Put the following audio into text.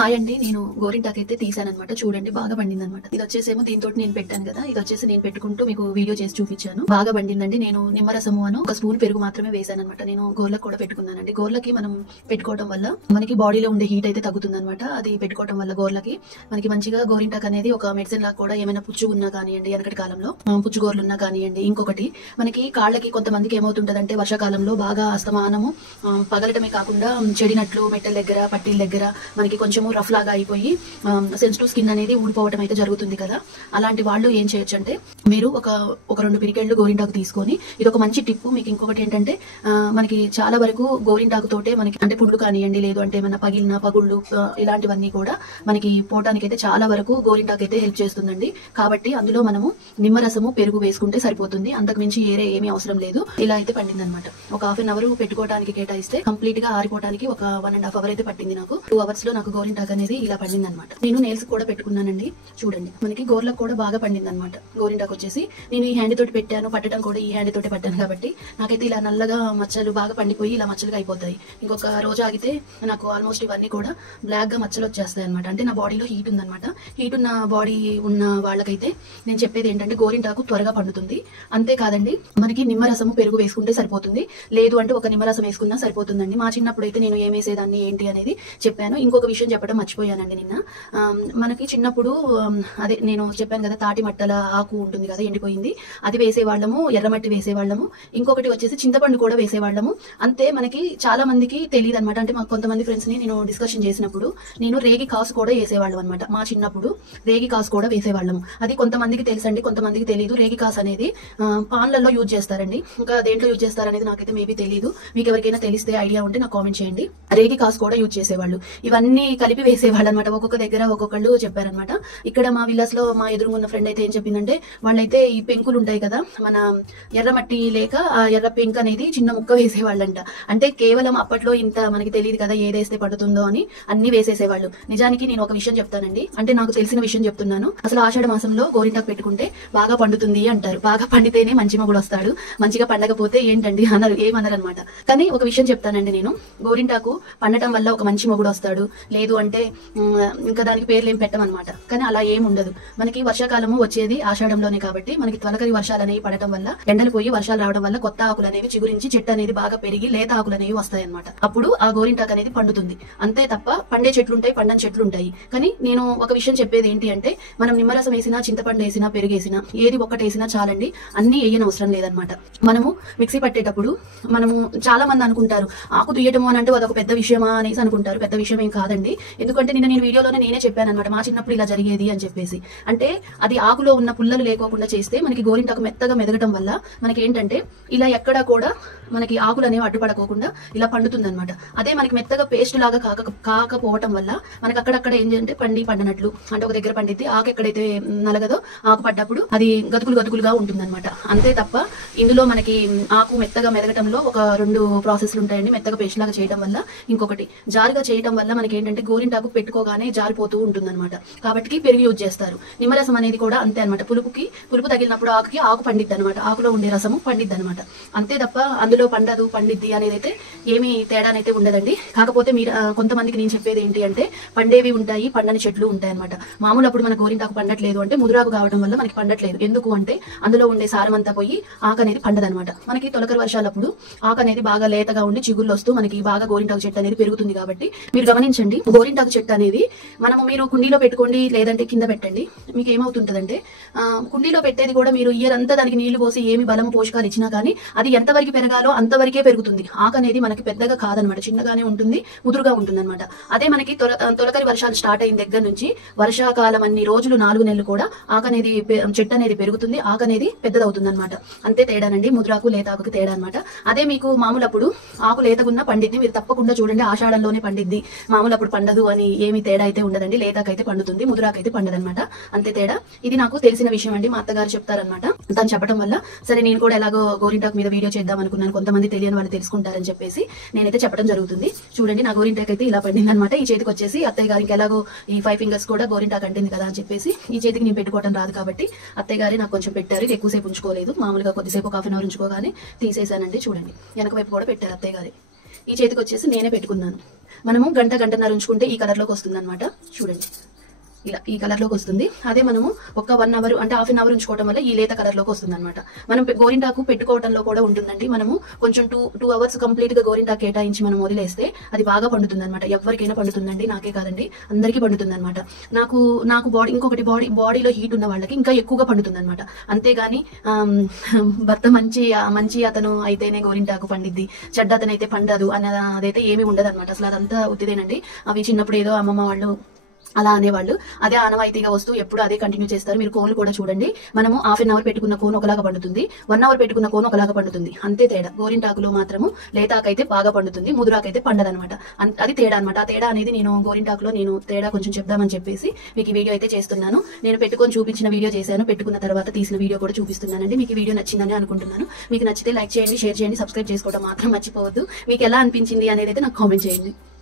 Hi అండి, నేను గోరింటాకు అయితే తీసానన్నమాట. చూడండి బాగా పండిందన్నమాట. ఇది వచ్చేసేమో దీంతో నేను పెట్టాను కదా, ఇది వచ్చేసి నేను పెట్టుకుంటూ మీకు వీడియో చేసి చూపించాను. బాగా పండిందండి. నేను నిమ్మరసము అను ఒక స్పూన్ పెరుగు మాత్రమే వేసాను అనమాట. నేను గోర్లకు కూడా పెట్టుకున్నానండి. గోర్లకి మనం పెట్టుకోవడం వల్ల మనకి బాడీలో ఉండే హీట్ అయితే తగ్గుతుంది అనమాట. అది పెట్టుకోవడం వల్ల గోర్లకి మనకి మంచిగా గోరింటాకు అనేది ఒక మెడిసిన్ లాగా కూడా ఏమైనా పుచ్చు ఉన్నా కానివ్వండి, వెనకటి కాలంలో పుచ్చు గోర్లు ఉన్నా కానివ్వండి. ఇంకొకటి మనకి కాళ్ళకి కొంతమందికి ఏమవుతుంటదంటే వర్షాకాలంలో బాగా అస్తమానము పగలటమే కాకుండా చెడినట్లు మెట్టల దగ్గర పట్టీల దగ్గర మనకి కొంచెం రఫ్ లాగా అయిపోయి సెన్సిటివ్ స్కిన్ అనేది ఊడిపోవడం అయితే జరుగుతుంది కదా. అలాంటి వాళ్ళు ఏం చేయొచ్చు అంటే మీరు ఒక 2 పిరికెళ్ళు గోరింటాకు తీసుకొని, ఇది ఒక మంచి టిప్పు. మీకు ఇంకొకటి ఏంటంటే మనకి చాలా వరకు గోరింటాకు తోటే మనకి అంటే పుండ్లు కానివ్వండి, లేదు అంటే ఏమన్నా పగుళ్ళు ఇలాంటివన్నీ కూడా మనకి పోవటానికి అయితే చాలా వరకు గోరింటాకు అయితే హెల్ప్ చేస్తుందండి. కాబట్టి అందులో మనము నిమ్మరసము పెరుగు వేసుకుంటే సరిపోతుంది. అంతకు మించి ఏమీ అవసరం లేదు. ఇలా అయితే పట్టింది అనమాట. ఒక హాఫ్ అన్ అవర్ పెట్టుకోవడానికి కేటాయిస్తే కంప్లీట్ గా ఆరిపోవడానికి ఒక 1.5 hours అయితే పట్టింది. నాకు 2 hours లో నాకు గోరింటాకు అనేది ఇలా పండింది అనమాట. నేను నెయిల్స్ కూడా పెట్టుకున్నానండి. చూడండి మనకి గోర్లకు కూడా బాగా పండింది అనమాట. గోరింటాకు వచ్చేసి నేను ఈ హ్యాండ్ తోటి పెట్టాను, పట్టడం కూడా ఈ హ్యాండ్ తోటి పట్టాను కాబట్టి నాకైతే ఇలా నల్లగా మచ్చలు బాగా పండిపోయి ఇలా మచ్చలుగా అయిపోతాయి. ఇంకొక రోజు ఆగితే నాకు ఆల్మోస్ట్ ఇవన్నీ కూడా బ్లాక్ గా మచ్చలు వచ్చేస్తాయి అనమాట. అంటే నా బాడీలో హీట్ ఉందనమాట. హీట్ ఉన్న బాడీ ఉన్న వాళ్ళకైతే నేను చెప్పేది ఏంటంటే గోరింటాకు త్వరగా పండుతుంది. అంతేకాదండి మనకి నిమ్మరసము పెరుగు వేసుకుంటే సరిపోతుంది. లేదు అంటే ఒక నిమ్మరసం వేసుకున్నా సరిపోతుందండి. మా చిన్నప్పుడు అయితే నేను ఏమేసేదాన్ని ఏంటి అనేది చెప్పాను. ఇంకొక విషయం చెప్పడం మర్చిపోయానండి నిన్న. మనకి చిన్నప్పుడు అదే నేను చెప్పాను కదా, తాటి మట్టల ఆకు ఉంటుంది కదా ఎండిపోయింది, అది వేసేవాళ్ళము, ఎర్రమట్టి వేసేవాళ్ళము, ఇంకొకటి వచ్చేసి చింతపండు కూడా వేసేవాళ్ళము. అంతే మనకి చాలా మందికి తెలియదు అనమాట. అంటే మాకు కొంతమంది ఫ్రెండ్స్ ని నేను డిస్కషన్ చేసినప్పుడు నేను రేగి కాసు కూడా వేసేవాళ్ళం అనమాట. మా చిన్నప్పుడు రేగి కాసు కూడా వేసేవాళ్ళము. అది కొంతమందికి తెలుసండి, కొంతమందికి తెలియదు. రేగి కాసు అనేది పాన్లలో యూజ్ చేస్తారండి. ఇంకా దేంట్లో యూజ్ చేస్తారనేది నాకైతే మేబీ తెలియదు. మీకు ఎవరికైనా తెలిస్తే ఐడియా ఉంటే నాకు కామెంట్ చేయండి. రేగి కాసు కూడా యూజ్ చేసేవాళ్ళు. ఇవన్నీ కలిపి వేసేవాళ్ళు అనమాట. ఒక్కొక్క దగ్గర ఒక్కొక్కళ్ళు చెప్పారనమాట. ఇక్కడ మా విల్లాస్ లో మా ఎదురుగా ఉన్న ఫ్రెండ్ అయితే ఏం చెప్పిందంటే వాళ్ళైతే ఈ పెంకులు ఉంటాయి కదా, మన ఎర్రమట్టి లేక ఆ ఎర్ర పెంక్ అనేది చిన్న ముక్క వేసేవాళ్ళంట. అంటే కేవలం అప్పట్లో ఇంత మనకి తెలియదు కదా ఏదేస్తే పడుతుందో అని అన్ని వేసేసేవాళ్ళు. నిజానికి నేను ఒక విషయం చెప్తానండి, అంటే నాకు తెలిసిన విషయం చెప్తున్నాను. అసలు ఆషాఢ మాసంలో గోరింటాకు పెట్టుకుంటే బాగా పండుతుంది అంటారు. బాగా పండితేనే మంచి మొగుడు వస్తాడు, మంచిగా పండకపోతే ఏంటండి అనరు, ఏమనరు అనమాట. కానీ ఒక విషయం చెప్తానండి, నేను గోరింటాకు పండటం వల్ల ఒక మంచి మొగుడు వస్తాడు, లేదు అంటే ఇంకా దానికి పేర్లు ఏం పెట్టమన్నమాట. కానీ అలా ఏం ఉండదు. మనకి వర్షాకాలము వచ్చేది ఆషాఢంలోనే కాబట్టి మనకి త్వరకరి వర్షాలు అనేవి పడటం వల్ల, ఎండలు పోయి వర్షాలు రావడం వల్ల కొత్త ఆకులు అనేవి చిగురించి చెట్టు అనేది బాగా పెరిగి లేత ఆకులు అనేవి వస్తాయి అనమాట. అప్పుడు ఆ గోరింటాకు అనేది పండుతుంది. అంతే తప్ప పండే చెట్లు ఉంటాయి, పండని చెట్లు ఉంటాయి. కానీ నేను ఒక విషయం చెప్పేది ఏంటి అంటే మనం నిమ్మరసం వేసినా, చింతపండు వేసినా, పెరుగేసినా, ఏది ఒక్కటి వేసినా చాలండి. అన్ని వేయని అవసరం లేదనమాట. మనము మిక్సీ పట్టేటప్పుడు మనము చాలా మంది అనుకుంటారు ఆకు దుయ్యటము అని అంటే అదొక పెద్ద విషయమా అనేసి అనుకుంటారు. పెద్ద విషయం ఏం కాదండి. ఎందుకంటే నేను వీడియోలోనే నేనే చెప్పాను అనమాట, మా చిన్నప్పుడు ఇలా జరిగేది అని చెప్పేసి. అంటే అది ఆకులో ఉన్న పుల్లలు లేకోకుండా చేస్తే మనకి గోరింటాకు మెత్తగా మెదగటం వల్ల మనకి ఏంటంటే ఇలా ఎక్కడా కూడా మనకి ఆకులు అనేవి అడ్డుపడకోకుండా ఇలా పండుతుంది అనమాట. అదే మనకి మెత్తగా పేస్ట్ లాగా కాకపోవటం వల్ల మనకి అక్కడక్కడ ఏంటంటే పండినట్లు అంటే ఒక దగ్గర పండిద్ది, ఆకు ఎక్కడైతే నలగదో ఆకు పడ్డప్పుడు అది గతుకులుగా ఉంటుంది అనమాట. అంతే తప్ప ఇందులో మనకి ఆకు మెత్తగా మెదగటంలో ఒక 2 ప్రాసెస్లు ఉంటాయండి. మెత్తగా పేస్ట్ లాగా చేయడం వల్ల, ఇంకొకటి జారుగా చేయడం వల్ల మనకి ఏంటంటే గోరింటాకు పెట్టుకోగానే జారిపోతూ ఉంటుంది అనమాట. కాబట్టి పెరుగు యూజ్ చేస్తారు. నిమ్మరసం అనేది కూడా అంతే అనమాట. పులుపు తగిలినప్పుడు ఆకు పండిద్ది అనమాట. ఆకులో ఉండే రసము పండిద్ది అనమాట. అంతే తప్ప అందులో పండిద్ది అనేది అయితే ఏమీ తేడానైతే ఉండదండి. కాకపోతే మీరు కొంతమందికి నేను చెప్పేది ఏంటి అంటే పండేవి ఉంటాయి, పండని చెట్లు ఉంటాయి అనమాట. మామూలు అప్పుడు మన గోరింటాకు పండట్లేదు అంటే ముదురాకు కావడం వల్ల మనకి పండట్లేదు. ఎందుకు అంటే అందులో ఉండే సారం అంతా పోయి ఆకు అనేది పండదనమాట. మనకి తొలకరి వర్షాలప్పుడు ఆకు అనేది బాగా లేతగా ఉండి చిగుళ్ళు వస్తూ మనకి బాగా గోరింటాకు చెట్టు అనేది పెరుగుతుంది. కాబట్టి మీరు గమనించండి, గోరింటాకు చెట్టు అనేది మీరు కుండీలో పెట్టుకోండి, లేదంటే కింద పెట్టండి. మీకు ఏమవుతుంటదంటే కుండీలో పెట్టేది కూడా మీరు ఇయర్ అంతా దానికి నీళ్లు పోసి ఏమి బలము పోషకాలు ఇచ్చినా కానీ అది ఎంతవరకు పెరగాలో అంతవరకే పెరుగుతుంది. ఆకు అనేది మనకి పెద్దగా కాదనమాట, చిన్నగానే ఉంటుంది, ముదురుగా ఉంటుంది అనమాట. అదే మనకి తొలకరి వర్షాలు స్టార్ట్ అయిన దగ్గర నుంచి వర్షాకాలం అన్ని రోజులు 4 నెలలు కూడా ఆకు అనేది చెట్టు అనేది పెరుగుతుంది, ఆకు అనేది పెద్దదవుతుంది అనమాట. అంతే తేడానండి, ముదురాకు లేతాకుకి తేడా అనమాట. అదే మీకు మామూలు అప్పుడు ఆకు లేతగున్న పండిద్ది, మీరు తప్పకుండా చూడండి ఆషాఢంలోనే పండిద్ది, మామూలు అప్పుడు పండదు అని ఏమి తేడా అయితే ఉండదండి. లేతాకైతే పండుతుంది, ముదురాకైతే పండదనమాట. అంతే తేడా. ఇది నాకు తెలిసిన విషయం అండి, మా అత్తగారు చెప్తారనమాట. తను చెప్పడం వల్ల సరే నేను కూడా ఎలాగో గోరింటాకు మీద వీడియో చేద్దాం అనుకున్నాను, కొంతమంది తెలియని వాళ్ళు తెలుసుకుంటారని చెప్పేసి నేనైతే చెప్పడం జరుగుతుంది. చూడండి నా గోరింటాకు అయితే ఇలా పండింది అనమాట. ఈ చేతికి వచ్చేసి అత్తయ్య గారికి ఎలాగో ఈ 5 fingers కూడా గోరింటాకు అంటింది కదా అని చెప్పేసి ఈ చేతికి నేను పెట్టుకోవడం రాదు కాబట్టి అత్తయ్య గారి నాకు కొంచెం పెట్టారు. ఇది ఎక్కువసేపు ఉంచుకోలేదు, మామూలుగా కొద్దిసేపు 1/2 hour ఉంచుకోగానే తీసేసానండి. చూడండి వెనక వైపు కూడా పెట్టారు అత్తయ్య గారి. ఈ చేతికి వచ్చేసి నేనే పెట్టుకున్నాను. మనము గంటన్నర ఉంచుకుంటే ఈ కలర్ లోకి వస్తుంది అనమాట. చూడండి ఇలా ఈ కలర్ లోకి వస్తుంది. అదే మనము ఒక 1 అవర్ అంటే హాఫ్ అన్ అవర్ ఉంచుకోవడం వల్ల ఈ లేత కలర్ లోకి వస్తుంది అనమాట. మనం గోరింటాకు పెట్టుకోవడంలో కూడా ఉంటుందండి. మనము కొంచెం 2 అవర్స్ కంప్లీట్ గా గోరింటాకు కేటాయించి మనం వదిలేస్తే అది బాగా పండుతుంది అనమాట. ఎవరికైనా పండుతుందండి, నాకే కాదండి, అందరికీ పండుతుంది అనమాట. నాకు ఇంకొకటి బాడీలో హీట్ ఉన్న వాళ్ళకి ఇంకా ఎక్కువగా పండుతుంది అనమాట. అంతేగాని భర్త మంచి అతను అయితేనే గోరింటాకు పండిద్ది, చెడ్డ అతను అయితే పండదు అదైతే ఏమీ ఉండదు అనమాట. అసలు అదంతా ఉత్తిదేనండి. అవి చిన్నప్పుడు ఏదో అమ్మమ్మ వాళ్ళు అలా అనేవాళ్ళు. అదే ఆనవాయితీగా వస్తూ ఎప్పుడు అదే కంటిన్యూ చేస్తారు. మీరు కోన్లు కూడా చూడండి. మనము హాఫ్ అన్ అవర్ పెట్టుకున్న కోన్ ఒకలాగా పండుతుంది, 1 అవర్ పెట్టుకున్న కోన్ ఒకలాగా పండుతుంది. అంతే తేడా. గోరింటాకులో మాత్రము లేతాకైతే బాగా పండుతుంది, ముదురాకైతే పండదనమాట. అది తేడా అనమాట. ఆ తేడా అనేది నేను గోరింటాకులో తేడా కొంచెం చెప్దామని చెప్పేసి మీకు ఈ వీడియో అయితే చేస్తున్నాను. నేను పెట్టుకొని చూపించిన వీడియో చేశాను, పెట్టుకున్న తర్వాత తీసిన వీడియో కూడా చూపిస్తున్నానండి. మీకు ఈ వీడియో నచ్చిందని అనుకుంటున్నాను. మీకు నచ్చితే లైక్ చేయండి, షేర్ చేయండి, సబ్స్క్రైబ్ చేసుకోవడం మాత్రం మర్చిపోవద్దు. మీకు ఎలా అనిపించింది అనేది అయితే నాకు కామెంట్ చేయండి.